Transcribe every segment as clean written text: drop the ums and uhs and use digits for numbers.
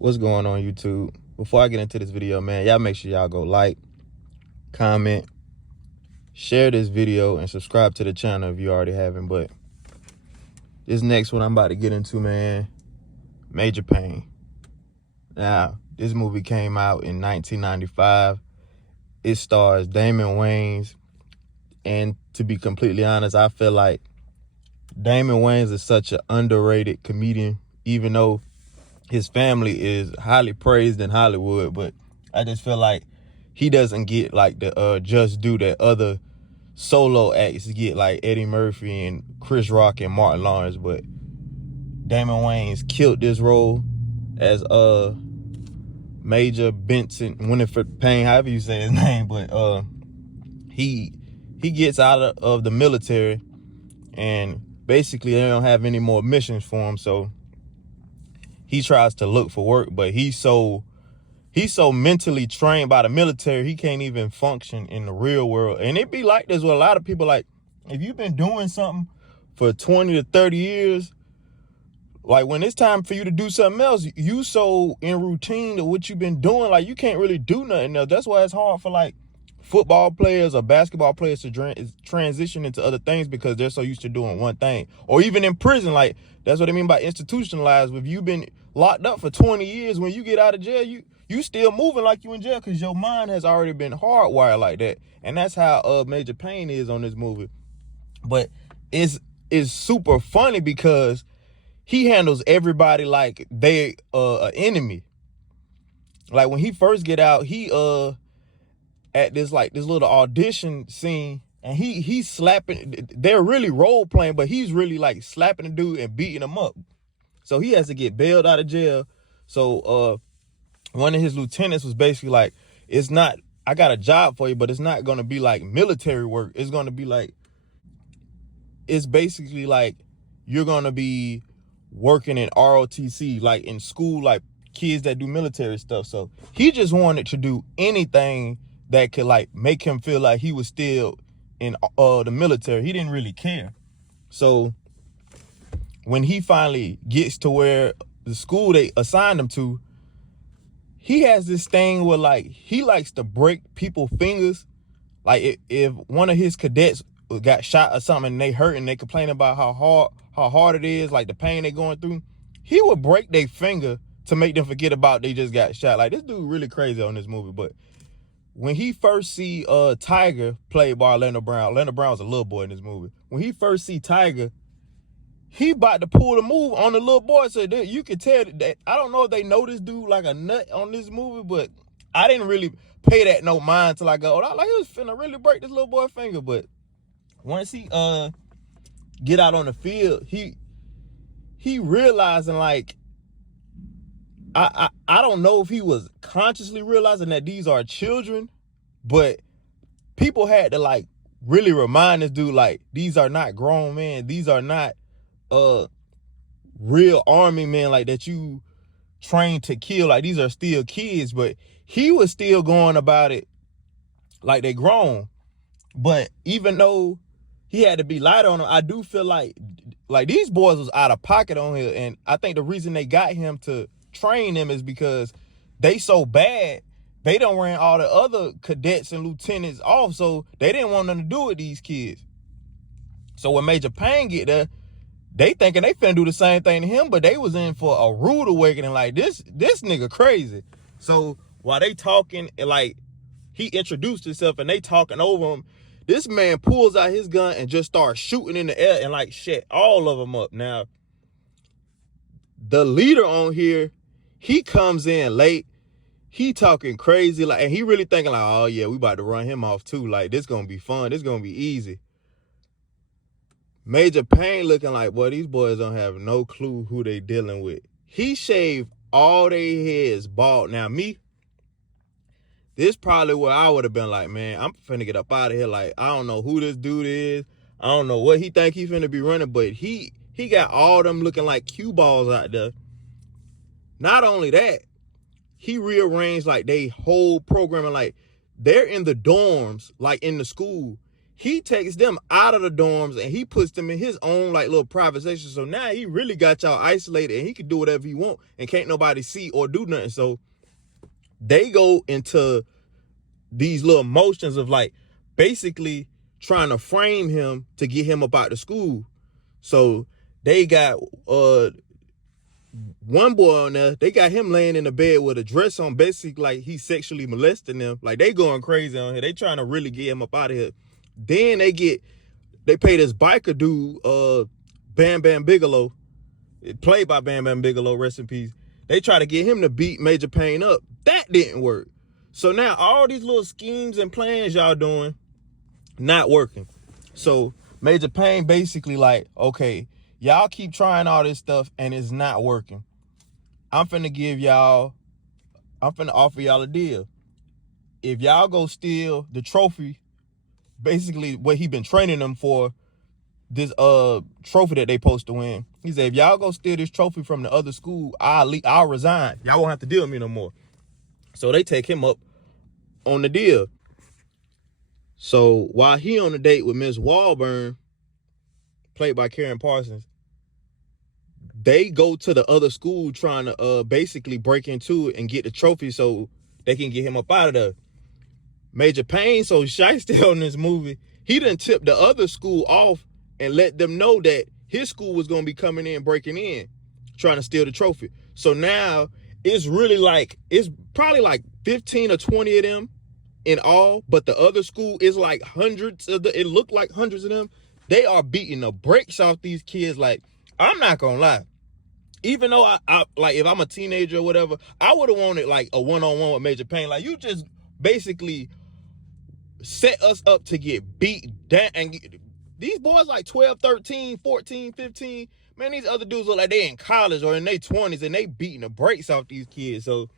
What's going on, YouTube? Before I get into this video, man, y'all make sure y'all go like, comment, share this video, and subscribe to the channel if you already haven't. But this next one I'm about to get into, man, Major Payne. Now, this movie came out in 1995. It stars Damon Wayans. And to be completely honest, I feel like Damon Wayans is such an underrated comedian, even though his family is highly praised in Hollywood. But I just feel like he doesn't get like the just due that other solo acts get, like Eddie Murphy and Chris Rock and Martin Lawrence. But Damon Wayans killed this role as Major Benson Winifred Payne, however you say his name. But he gets out of the military, and basically they don't have any more missions for him, so he tries to look for work. But he's so mentally trained by the military, he can't even function in the real world. And it be like this with a lot of people. Like, if you've been doing something for 20 to 30 years, like when it's time for you to do something else, you so in routine to what you've been doing, like you can't really do nothing else. That's why it's hard for like football players or basketball players to transition into other things, because they're so used to doing one thing. Or even in prison, like that's what I mean by institutionalized. If you've been locked up for 20 years, when you get out of jail, you still moving like you in jail, because your mind has already been hardwired like that. And that's how Major Payne is on this movie. But it's super funny because he handles everybody like they an enemy. Like when he first get out, he at this little audition scene, and he's slapping. They're really role playing, but he's really like slapping the dude and beating him up. So he has to get bailed out of jail. So one of his lieutenants was basically like, it's not, I got a job for you, but it's not gonna be like military work. It's gonna be like, it's basically like you're gonna be working in ROTC, like in school, like kids that do military stuff. So he just wanted to do anything that could like make him feel like he was still in the military. He didn't really care. So when he finally gets to where the school they assigned him to, he has this thing where like he likes to break people's fingers. Like if one of his cadets got shot or something and they hurt and they complain about how hard it is, like the pain they're going through, he would break their finger to make them forget about they just got shot. Like, this dude really crazy on this movie. But when he first see Tiger, played by Orlando Brown was a little boy in this movie. When he first see Tiger, he about to pull the move on the little boy. So you can tell that, I don't know if they know this dude like a nut on this movie, but I didn't really pay that no mind till I go, like he was finna really break this little boy's finger. But once he get out on the field, he realizing, like, I don't know if he was consciously realizing that these are children, but people had to like really remind this dude, like, these are not grown men. These are not real army men like that you trained to kill. Like, these are still kids. But he was still going about it like they grown. But even though he had to be lighter on them, I do feel like these boys was out of pocket on here. And I think the reason they got him to train them is because they so bad, they done ran all the other cadets and lieutenants off, so they didn't want nothing to do with these kids. So when Major Payne get there, they thinking they finna do the same thing to him, but they was in for a rude awakening. Like, this nigga crazy. So while they talking, like, he introduced himself and they talking over him, this man pulls out his gun and just starts shooting in the air and like shit all of them up. Now, the leader on here, he comes in late. He talking crazy, like, and he really thinking like, oh yeah, we about to run him off too. Like, this gonna be fun. This gonna be easy. Major Payne looking like, boy, these boys don't have no clue who they dealing with. He shaved all their heads bald. Now me, this probably where I would have been like, man, I'm finna get up out of here. Like, I don't know who this dude is. I don't know what he think he finna be running, but he got all them looking like cue balls out there. Not only that, he rearranged like they whole programming. Like, they're in the dorms, like in the school. he takes them out of the dorms and he puts them in his own like little private section. So now he really got y'all isolated and he can do whatever he want and can't nobody see or do nothing. So they go into these little motions of like basically trying to frame him to get him up out of school. So they got one boy on there, they got him laying in the bed with a dress on, basically like he's sexually molesting them. Like they going crazy on here. They trying to really get him up out of here. Then they pay this biker dude, Bam Bam Bigelow, played by Bam Bam Bigelow, rest in peace. They try to get him to beat Major Payne up. That didn't work. So now all these little schemes and plans y'all doing, not working. So Major Payne basically like, okay, y'all keep trying all this stuff and it's not working. I'm finna offer y'all a deal. If y'all go steal the trophy, basically what he been training them for, this trophy that they supposed to win. He said, if y'all go steal this trophy from the other school, I'll resign. Y'all won't have to deal with me no more. So they take him up on the deal. So while he on the date with Miss Walburn, played by Karen Parsons, they go to the other school trying to basically break into it and get the trophy so they can get him up out of there. Major Payne, so shiesty on this movie, he done tipped the other school off and let them know that his school was going to be coming in, breaking in, trying to steal the trophy. So now it's really like, it's probably like 15 or 20 of them in all, but the other school is like hundreds of it looked like hundreds of them. They are beating the brakes off these kids. Like, I'm not gonna lie. Even though I like, if I'm a teenager or whatever, I would have wanted like a one-on-one with Major Payne. Like, you just basically set us up to get beat down. And these boys like 12, 13, 14, 15. Man, these other dudes look like they in college or in their 20s and they beating the brakes off these kids. So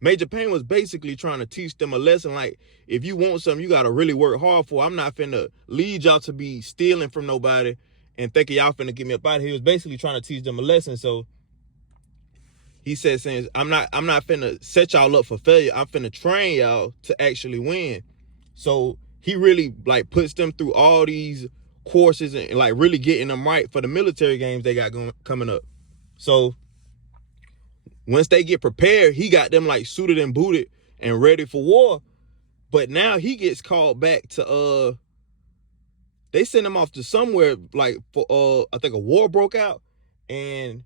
Major Payne was basically trying to teach them a lesson. Like, if you want something, you got to really work hard for. I'm not finna lead y'all to be stealing from nobody and thinking y'all finna get me up out of here. He was basically trying to teach them a lesson. So he said, saying, I'm not finna set y'all up for failure. I'm finna train y'all to actually win. So he really like puts them through all these courses and like really getting them right for the military games they got coming up. So once they get prepared, he got them like suited and booted and ready for war. But now he gets called back to they send him off to somewhere like for I think a war broke out, and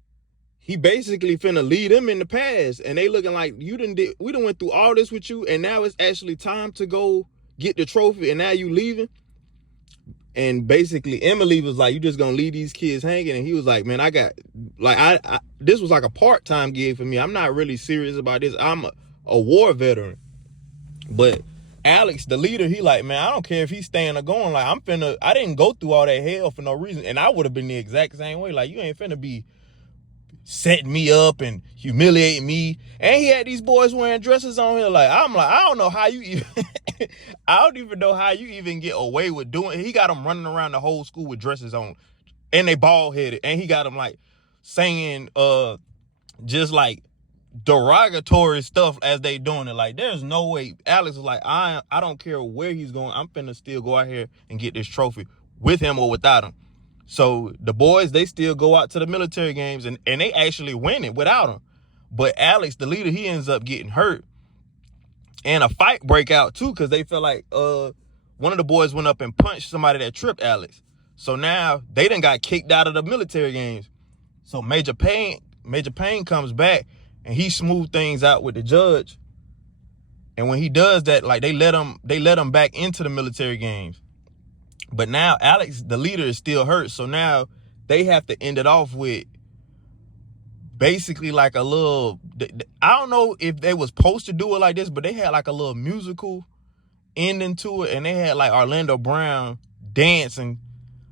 he basically finna lead them in the past. And they looking like, we done went through all this with you, and now it's actually time to go get the trophy, and now you leaving. And basically Emily was like, you just gonna leave these kids hanging? And he was like, man, I got like this was like a part-time gig for me. I'm not really serious about this. I'm a war veteran. But Alex, the leader, he like, man, I don't care if he's staying or going. Like, I didn't go through all that hell for no reason. And I would have been the exact same way. Like, you ain't finna be setting me up and humiliating me. And he had these boys wearing dresses on here. Like, I'm like, I don't know how you even I don't even know how you even get away with doing it. He got them running around the whole school with dresses on, and they bald headed, and he got them like saying just like derogatory stuff as they doing it. Like, there's no way. Alex was like, I don't care where he's going, I'm finna still go out here and get this trophy with him or without him. So the boys, they still go out to the military games and they actually win it without him. But Alex, the leader, he ends up getting hurt. And a fight break out too, because they feel like one of the boys went up and punched somebody that tripped Alex. So now they done got kicked out of the military games. So Major Payne comes back and he smooth things out with the judge. And when he does that, like they let him back into the military games. But now Alex, the leader, is still hurt. So now they have to end it off with basically like a little, I don't know if they was supposed to do it like this, but they had like a little musical ending to it. And they had like Orlando Brown dancing.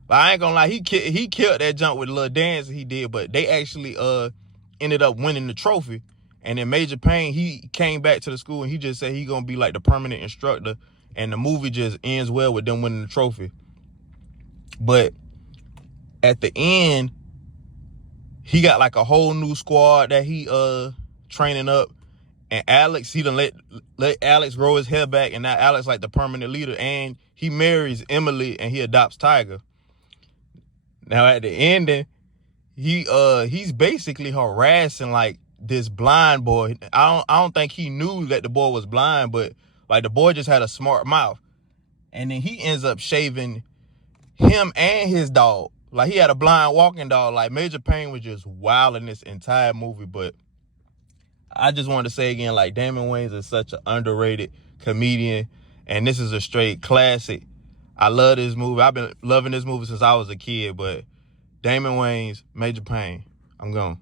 But I ain't gonna lie, he killed that jump with a little dance he did, but they actually ended up winning the trophy. And then Major Payne, he came back to the school and he just said he gonna be like the permanent instructor. And the movie just ends well with them winning the trophy. But at the end, he got like a whole new squad that he training up. And Alex, he done let Alex grow his hair back, and now Alex like the permanent leader, and he marries Emily and he adopts Tiger. Now at the ending, he's basically harassing like this blind boy. I don't think he knew that the boy was blind, but like the boy just had a smart mouth. And then he ends up shaving him and his dog. Like he had a blind walking dog. Like Major Payne was just wild in this entire movie. But I just wanted to say again, like Damon Wayans is such an underrated comedian, and this is a straight classic. I love this movie. I've been loving this movie since I was a kid. But Damon Wayans, Major Payne, I'm gone.